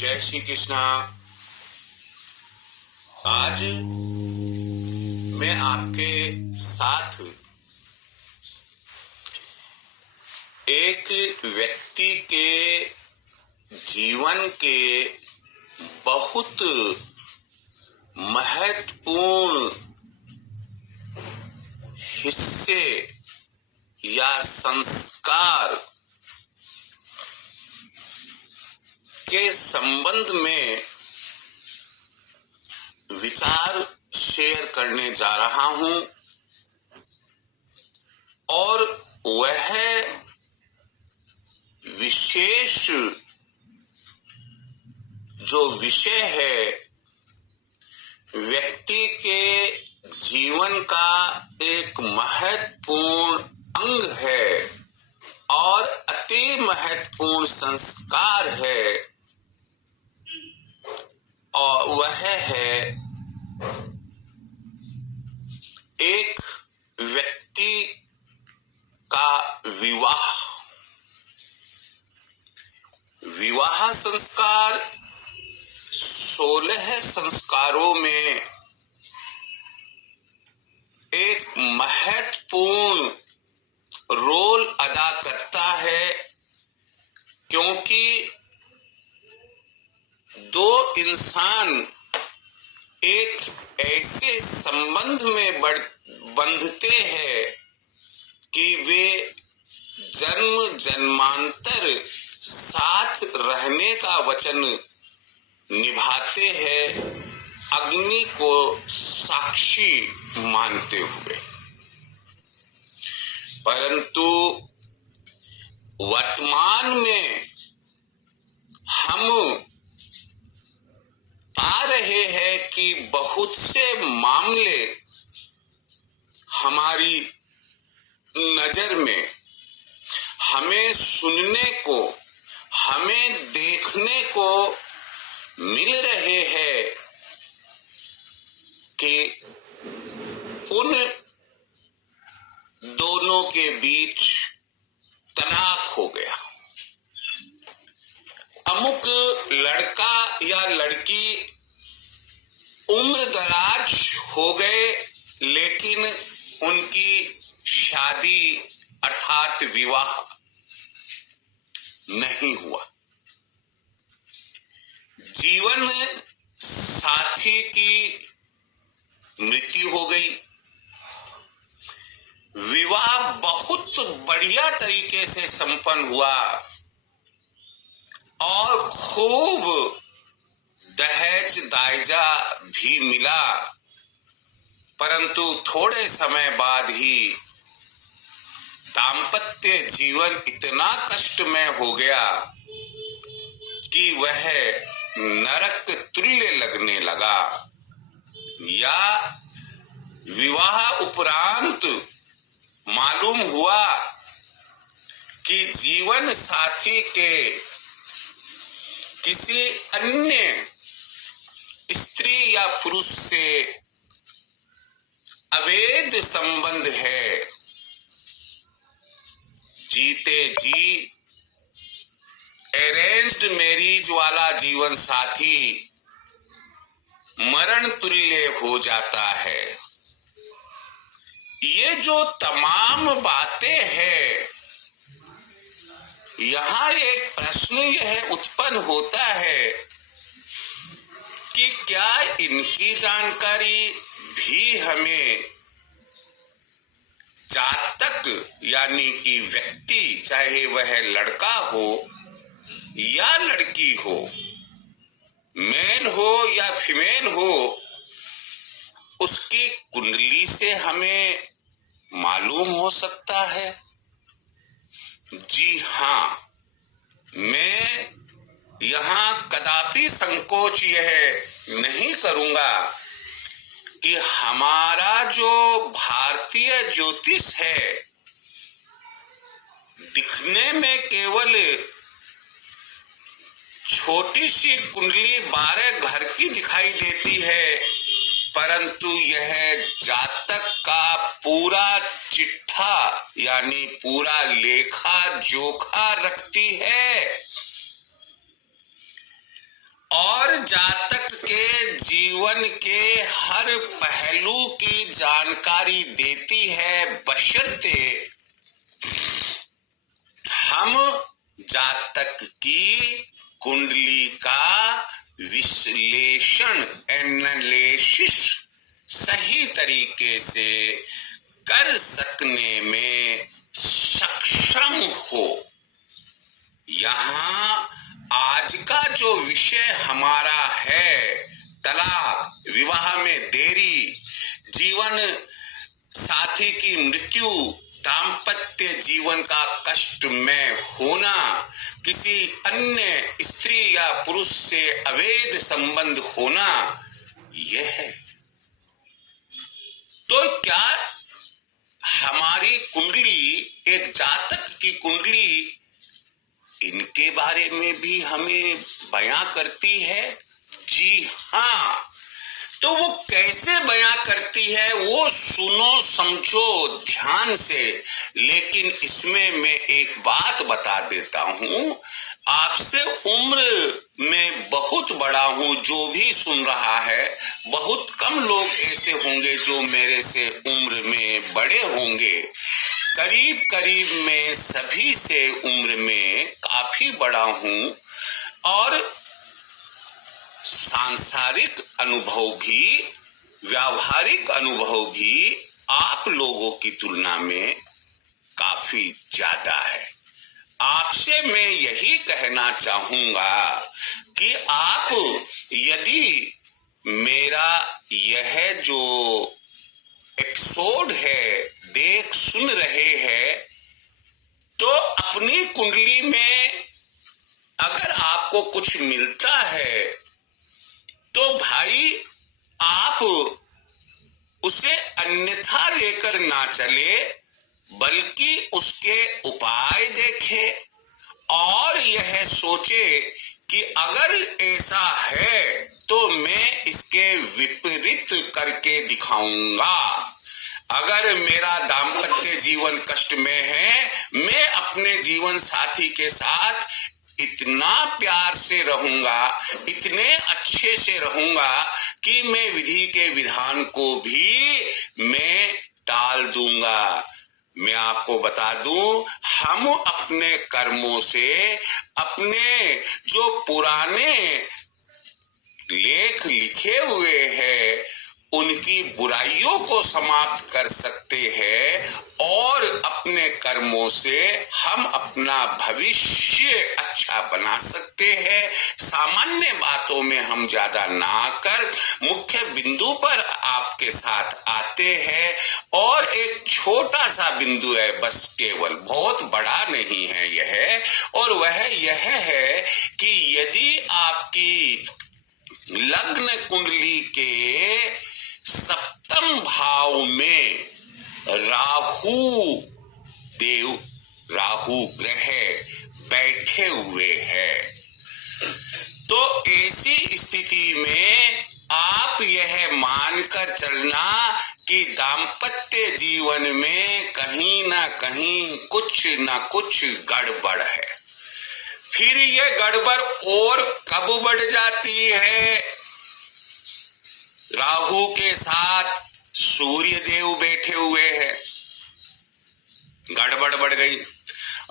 जय श्री कृष्णा। आज मैं आपके साथ एक व्यक्ति के जीवन के बहुत महत्वपूर्ण हिस्से या संस्कार के संबंध में विचार शेयर करने जा रहा हूं और वह विशेष जो विषय है व्यक्ति के जीवन का एक महत्वपूर्ण अंग है और अति महत्वपूर्ण संस्कार है और वह है एक व्यक्ति का विवाह। विवाह संस्कार 16 संस्कारों में एक महत्वपूर्ण रोल अदा करता है, क्योंकि दो इंसान एक ऐसे संबंध में बंधते हैं कि वे जन्म जन्मांतर साथ रहने का वचन निभाते हैं, अग्नि को साक्षी मानते हुए। परंतु वर्तमान में हम पा रहे हैं कि बहुत से मामले हमारी नजर में हमें सुनने को, हमें देखने को मिल रहे हैं कि उन दोनों के बीच तलाक हो गया। अमुक लड़का या लड़की उम्र दराज हो गए लेकिन उनकी शादी अर्थात विवाह नहीं हुआ। जीवन साथी की मृत्यु हो गई। विवाह बहुत बढ़िया तरीके से संपन्न हुआ और खूब दहेज दायजा भी मिला, परंतु थोड़े समय बाद ही दाम्पत्य जीवन इतना कष्टमय हो गया कि वह नरक तुल्य लगने लगा। या विवाह उपरांत मालूम हुआ कि जीवन साथी के किसी अन्य स्त्री या पुरुष से अवैध संबंध है। जीते जी अरेंज्ड मैरिज वाला जीवन साथी मरण तुल्य हो जाता है। ये जो तमाम बातें हैं, यहाँ एक प्रश्न यह उत्पन्न होता है कि क्या इनकी जानकारी भी हमें जातक यानी कि व्यक्ति, चाहे वह लड़का हो या लड़की हो, मेल हो या फीमेल हो, उसकी कुंडली से हमें मालूम हो सकता है? जी हाँ, मैं यहाँ कदापि संकोच यह नहीं करूंगा कि हमारा जो भारतीय ज्योतिष है, दिखने में केवल छोटी सी कुंडली 12 घर की दिखाई देती है, परंतु यह जातक का पूरा चिट्ठा यानी पूरा लेखा जोखा रखती है। और जातक के जीवन के हर पहलू की जानकारी देती है, बशर्ते हम जातक की कुंडली का विश्लेषण, एनालिसिस सही तरीके से कर सकने में सक्षम हो। यहाँ आज का जो विषय हमारा है, तलाक, विवाह में देरी, जीवन साथी की मृत्यु, दाम्पत्य जीवन का कष्टमय होना, किसी अन्य स्त्री या पुरुष से अवैध संबंध होना, यह है। तो क्या हमारी कुंडली, एक जातक की कुंडली, इनके बारे में भी हमें बयां करती है? जी हाँ। तो वो कैसे बयां करती है, वो सुनो समझो ध्यान से। लेकिन इसमें मैं एक बात बता देता हूं, आपसे उम्र में बहुत बड़ा हूं, जो भी सुन रहा है, बहुत कम लोग ऐसे होंगे जो मेरे से उम्र में बड़े होंगे। करीब करीब मैं सभी से उम्र में काफी बड़ा हूं और सांसारिक अनुभव भी, व्यावहारिक अनुभव भी आप लोगों की तुलना में काफी ज्यादा है। आपसे मैं यही कहना चाहूंगा कि आप यदि मेरा यह जो एपिसोड है देख सुन रहे हैं, तो अपनी कुंडली में अगर आपको कुछ मिलता है तो भाई आप उसे अन्यथा लेकर ना चले, बल्कि उसके उपाय देखें और यह सोचे कि अगर ऐसा है तो मैं इसके विपरीत करके दिखाऊंगा। अगर मेरा दाम्पत्य जीवन कष्ट में है, मैं अपने जीवन साथी के साथ इतना प्यार से रहूंगा, इतने अच्छे से रहूंगा कि मैं विधि के विधान को भी मैं टाल दूंगा। मैं आपको बता दूं, हम अपने कर्मों से अपने जो पुराने लेख लिखे हुए हैं उनकी बुराइयों को समाप्त कर सकते हैं और अपने कर्मों से हम अपना भविष्य अच्छा बना सकते हैं। सामान्य बातों में हम ज्यादा ना कर मुख्य बिंदु पर आपके साथ आते हैं और एक छोटा सा बिंदु है बस, केवल, बहुत बड़ा नहीं है यह, और वह यह है कि यदि आपकी लग्न कुंडली के सप्तम भाव में राहु ग्रह बैठे हुए हैं, तो ऐसी स्थिति में आप यह मानकर चलना कि दाम्पत्य जीवन में कहीं ना कहीं कुछ ना कुछ गड़बड़ है। फिर ये गड़बड़ और कब बढ़ जाती है? राहु के साथ सूर्य देव बैठे हुए हैं, गड़बड़ बढ़ गई।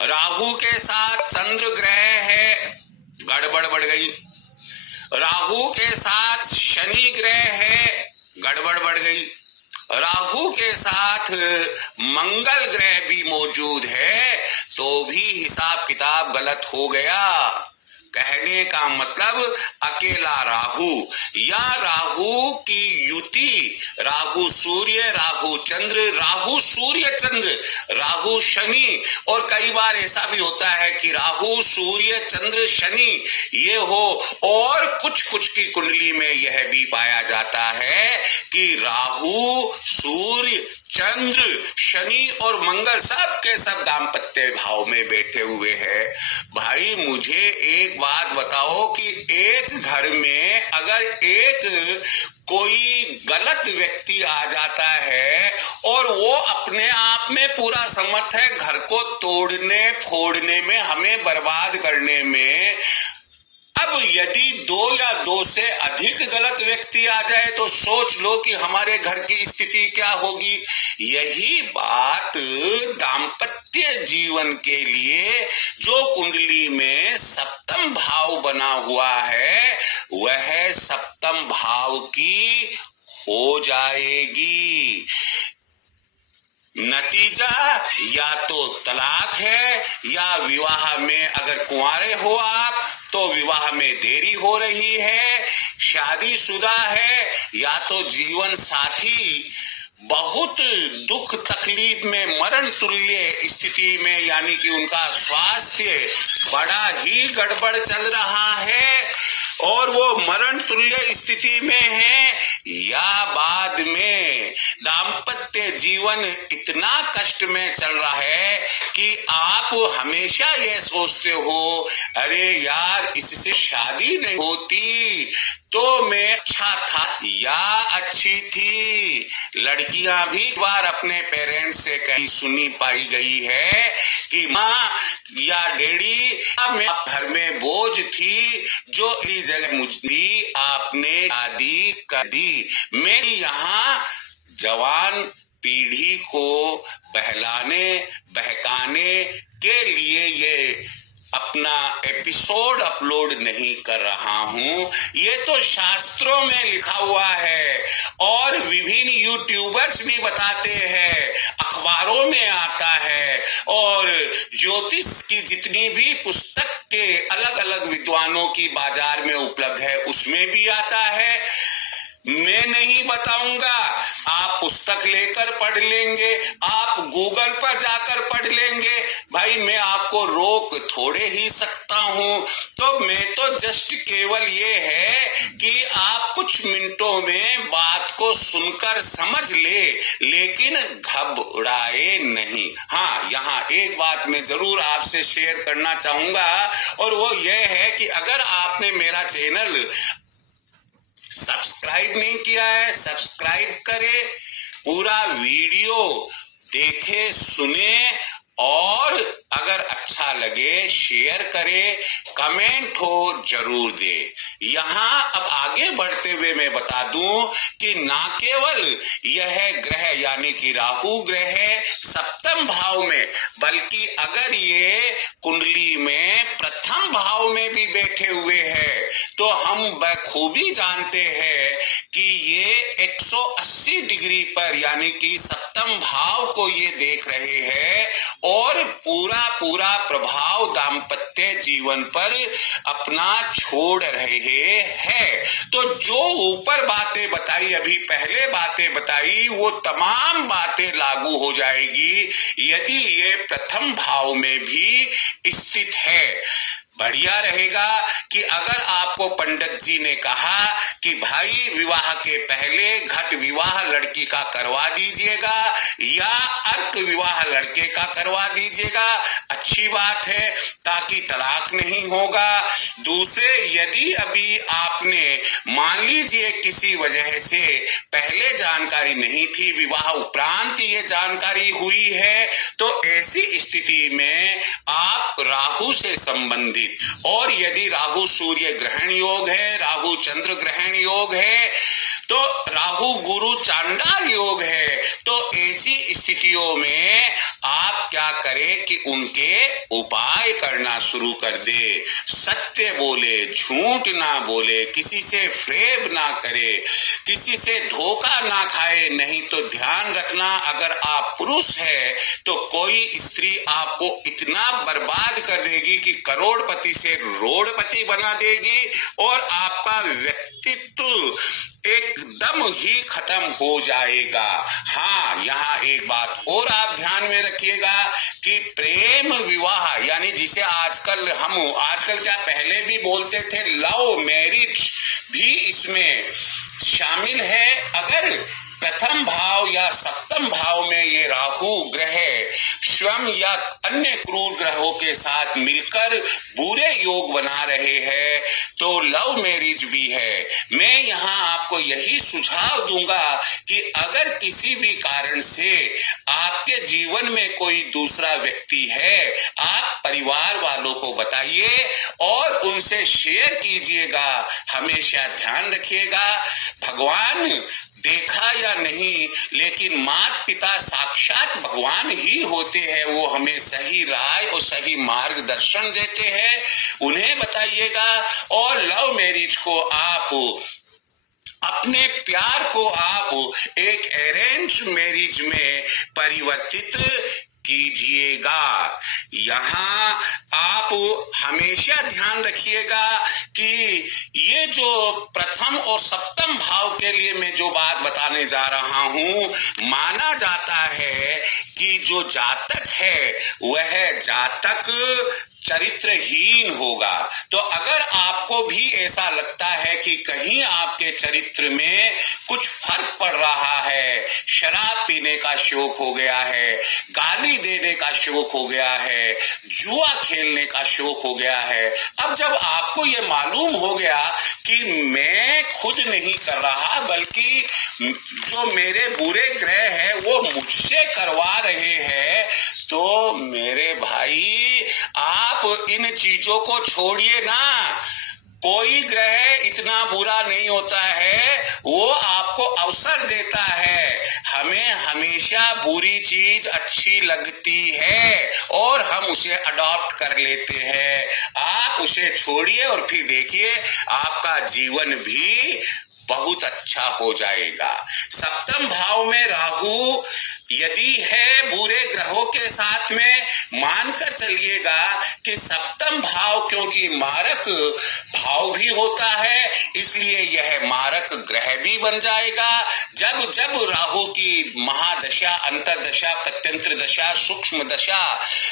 राहु के साथ चंद्र ग्रह है, गड़बड़ बढ़ गई। राहु के साथ शनि ग्रह है, गड़बड़ बढ़ गई। राहु के साथ मंगल ग्रह भी मौजूद है, तो भी हिसाब किताब गलत हो गया। कहने का मतलब अकेला राहु या राहु की युति, राहु सूर्य, राहु चंद्र, राहु सूर्य चंद्र, राहु शनि, और कई बार ऐसा भी होता है कि राहु सूर्य चंद्र शनि ये हो। और कुछ की कुंडली में यह भी पाया जाता है कि राहु सूर्य चंद्र शनि और मंगल सब के सब दाम्पत्य भाव में बैठे हुए हैं। भाई मुझे एक बात बताओ कि एक घर में अगर एक कोई गलत व्यक्ति आ जाता है और वो अपने आप में पूरा समर्थ है घर को तोड़ने फोड़ने में, हमें बर्बाद करने में, अब यदि 2 या 2 से अधिक गलत व्यक्ति आ जाए तो सोच लो कि हमारे घर की स्थिति क्या होगी। यही बात दाम्पत्य जीवन के लिए जो कुंडली में सप्तम भाव बना हुआ है वह सप्तम भाव की हो जाएगी। नतीजा या तो तलाक है या विवाह में, अगर कुंवारे हो आप तो विवाह में देरी हो रही है, शादीशुदा है या तो जीवन साथी बहुत दुख तकलीफ में मरण तुल्य स्थिति में, यानी कि उनका स्वास्थ्य बड़ा ही गड़बड़ चल रहा है और वो मरण तुल्य स्थिति में है, या बाद में दाम्पत्य जीवन इतना कष्ट में चल रहा है कि आप हमेशा ये सोचते हो अरे यार इससे शादी नहीं होती तो मैं अच्छा था या अच्छी थी। लड़कियां भी बार अपने पेरेंट्स से कही सुनी पाई गई है कि माँ या डैडी मैं घर में बोझ थी जो इस जगह मुझे आपने शादी कर दी। मैं यहाँ जवान पीढ़ी को बहलाने बहकाने के लिए ये अपना एपिसोड अपलोड नहीं कर रहा हूं, ये तो शास्त्रों में लिखा हुआ है और विभिन्न यूट्यूबर्स भी बताते हैं, अखबारों में आता है और ज्योतिष की जितनी भी पुस्तक के अलग अलग विद्वानों की बाजार में उपलब्ध है उसमें भी आता है। मैं नहीं बताऊंगा, आप पुस्तक लेकर पढ़ लेंगे, आप गूगल पर जाकर पढ़ लेंगे। भाई मैं आपको रोक थोड़े ही सकता हूं, तो मैं तो जस्ट केवल ये है कि आप कुछ मिनटों में बात को सुनकर समझ ले, लेकिन घबराए नहीं। हाँ, यहाँ एक बात मैं जरूर आपसे शेयर करना चाहूंगा और वो ये है कि अगर आपने मेरा चैनल सब्सक्राइब नहीं किया है, सब्सक्राइब करें, पूरा वीडियो देखे सुने और अगर अच्छा लगे शेयर करें, कमेंट हो जरूर दे। यहाँ अब आगे बढ़ते हुए मैं बता दूं कि ना केवल यह ग्रह यानी कि राहु ग्रह सप्तम भाव में, बल्कि अगर ये कुंडली में प्रथम भाव में भी बैठे हुए हैं तो हम बखूबी जानते हैं कि ये 180 डिग्री पर यानी कि सप्तम भाव को ये देख रहे हैं और पूरा पूरा प्रभाव दाम्पत्य जीवन पर अपना छोड़ रहे हैं। तो जो ऊपर बातें बताई, अभी पहले बातें बताई, वो तमाम बातें लागू हो जाएगी यदि ये प्रथम भाव में भी स्थित है। बढ़िया रहेगा कि अगर आपको पंडित जी ने कहा कि भाई विवाह के पहले घट विवाह लड़की का करवा दीजिएगा या अर्क विवाह लड़के का करवा दीजिएगा, अच्छी बात है ताकि तलाक नहीं होगा। दूसरे, यदि अभी आपने मान लीजिए किसी वजह से पहले जानकारी नहीं थी, विवाह उपरांत ये जानकारी हुई है, तो ऐसी स्थिति में आप राहु से संबंधित, और यदि राहु सूर्य ग्रहण योग है, राहु चंद्र ग्रहण योग है, तो राहु गुरु चांडाल योग है, तो ऐसी स्थितियों में आप क्या करें कि उनके उपाय करना शुरू कर दे। सत्य बोले, झूठ ना बोले, किसी से फ्रेब ना करे, किसी से धोखा ना खाए। नहीं तो ध्यान रखना, अगर आप पुरुष है तो कोई स्त्री आपको इतना बर्बाद कर देगी कि करोड़पति से रोड़पति बना देगी और आपका व्यक्तित्व एकदम ही खत्म हो जाएगा। हाँ, यहाँ एक बात और आप ध्यान में रखिएगा कि प्रेम विवाह यानी जिसे आजकल क्या पहले भी बोलते थे लव मैरिज, भी इसमें शामिल है। अगर प्रथम भाव या सप्तम भाव में ये राहु ग्रह स्वयं या अन्य क्रूर ग्रहों के साथ मिलकर बुरे योग बना रहे हैं, तो लव मैरिज भी है। मैं यहाँ आपको यही सुझाव दूंगा कि अगर किसी भी कारण से आपके जीवन में कोई दूसरा व्यक्ति है, आप परिवार वालों को बताइए और उनसे शेयर कीजिएगा। हमेशा ध्यान रखिएगा, भगवान देखा या नहीं, लेकिन माता पिता साक्षात भगवान ही होते हैं। वो हमें सही राय और सही मार्गदर्शन देते हैं, उन्हें बताइएगा। और लव मैरिज को आप अपने प्यार को आप एक अरेंज मैरिज में परिवर्तित कीजिएगा। यहाँ आप हमेशा ध्यान रखिएगा कि ये जो प्रथम और सप्तम भाव के लिए मैं जो बात बताने जा रहा हूं, माना जाता है कि जो जातक है वह जातक चरित्रहीन होगा। तो अगर आपको भी ऐसा लगता है कि कहीं आपके चरित्र में कुछ फर्क पड़ रहा है, शराब पीने का शौक हो गया है, गाली देने का शौक हो गया है, जुआ खेलने का शौक हो गया है, अब जब आपको ये मालूम हो गया कि मैं खुद नहीं कर रहा बल्कि जो मेरे बुरे ग्रह है वो मुझसे करवा रहे हैं, तो मेरे भाई आप इन चीजों को छोड़िए ना। कोई ग्रह इतना बुरा नहीं होता है, वो आपको अवसर देता है। हमें हमेशा बुरी चीज अच्छी लगती है और हम उसे अडॉप्ट कर लेते हैं। आप उसे छोड़िए और फिर देखिए आपका जीवन भी बहुत अच्छा हो जाएगा। सप्तम भाव में राहु यदि है बुरे ग्रहों के साथ में, मानकर चलिएगा कि सप्तम भाव क्योंकि मारक भाव भी होता है, इसलिए यह मारक ग्रह भी बन जाएगा। जब जब राहु की महादशा, अंतरदशा, प्रत्यंत्र दशा, सूक्ष्म दशा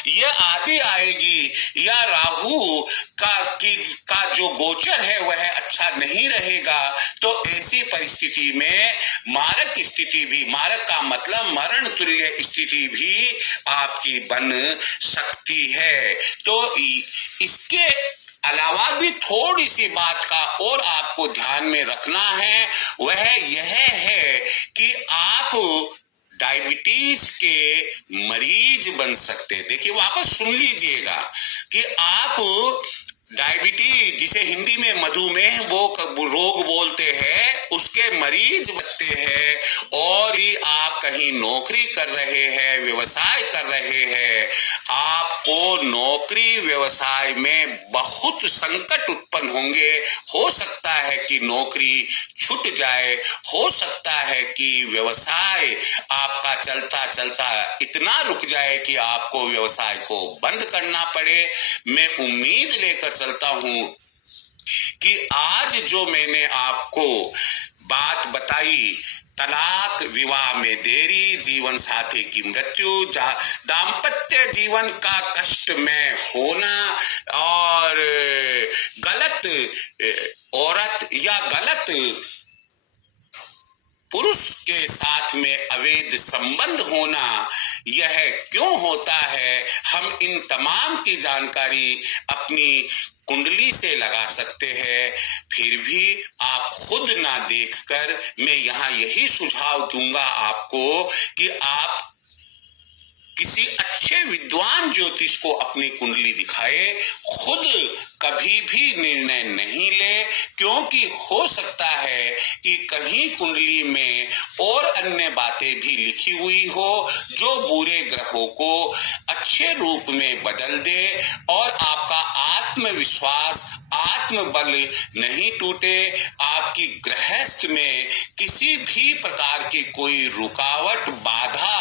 यह आदि आएगी या राहु का जो गोचर है वह अच्छा नहीं रहेगा, तो ऐसी परिस्थिति में मारक स्थिति भी, मारक का मतलब मरण तुल्य स्थिति भी आपकी बन सकती है। तो इसके अलावा भी थोड़ी सी बात का और आपको ध्यान में रखना है, वह यह है कि आप डायबिटीज के मरीज बन सकते हैं। देखिए वापस सुन लीजिएगा कि आप डायबिटीज, जिसे हिंदी में मधुमेह वो रोग बोलते हैं, उसके मरीज बनते हैं। और ही आप कहीं नौकरी कर रहे हैं, व्यवसाय कर रहे हैं, आपको नौकरी व्यवसाय में बहुत संकट उत्पन्न होंगे। हो सकता है कि नौकरी छूट जाए, हो सकता है कि व्यवसाय आपका चलता चलता इतना रुक जाए कि आपको व्यवसाय को बंद करना पड़े। मैं उम्मीद लेकर चलता हूं कि आज जो मैंने आपको बात बताई, तलाक, विवाह में देरी, जीवन साथी की मृत्यु, दाम्पत्य जीवन का कष्ट में होना और गलत औरत या गलत पुरुष के साथ में अवैध संबंध होना, यह क्यों होता है, हम इन तमाम की जानकारी अपनी कुंडली से लगा सकते हैं। फिर भी आप खुद ना देखकर मैं यहाँ यही सुझाव दूंगा आपको कि आप किसी अच्छे विद्वान ज्योतिष को अपनी कुंडली दिखाए। खुद कभी भी निर्णय नहीं ले, क्योंकि हो सकता है कि कहीं कुंडली में और अन्य बातें भी लिखी हुई हो जो बुरे ग्रहों को अच्छे रूप में बदल दे और आपका आत्मविश्वास, आत्मबल नहीं टूटे, आपकी गृहस्थ में किसी भी प्रकार की कोई रुकावट, बाधा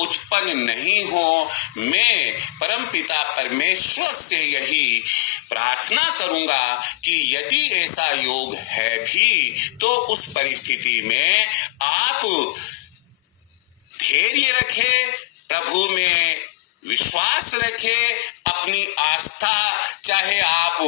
उत्पन्न नहीं हो। मैं परमपिता परमेश्वर से यही प्रार्थना करूंगा कि यदि ऐसा योग है भी तो उस परिस्थिति में आप धैर्य रखें, प्रभु में विश्वास रखे, अपनी आस्था, चाहे आप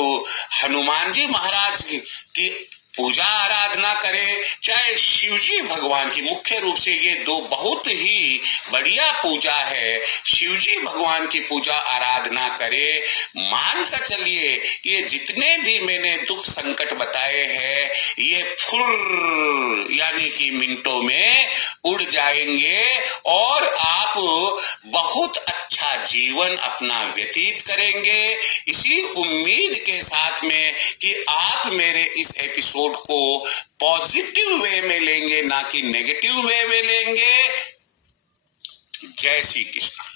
हनुमान जी महाराज की पूजा आराधना करें, चाहे शिवजी भगवान की, मुख्य रूप से ये दो बहुत ही बढ़िया पूजा है। शिवजी भगवान की पूजा आराधना करें, मान कर चलिए ये जितने भी मैंने दुख संकट बताए हैं ये फुर यानी कि मिनटों में उड़ जाएंगे और आप बहुत अच्छा जीवन अपना व्यतीत करेंगे। इसी उम्मीद के साथ में कि आप मेरे इस एपिसोड को पॉजिटिव वे में लेंगे, ना कि नेगेटिव वे में लेंगे। जय श्री कृष्ण।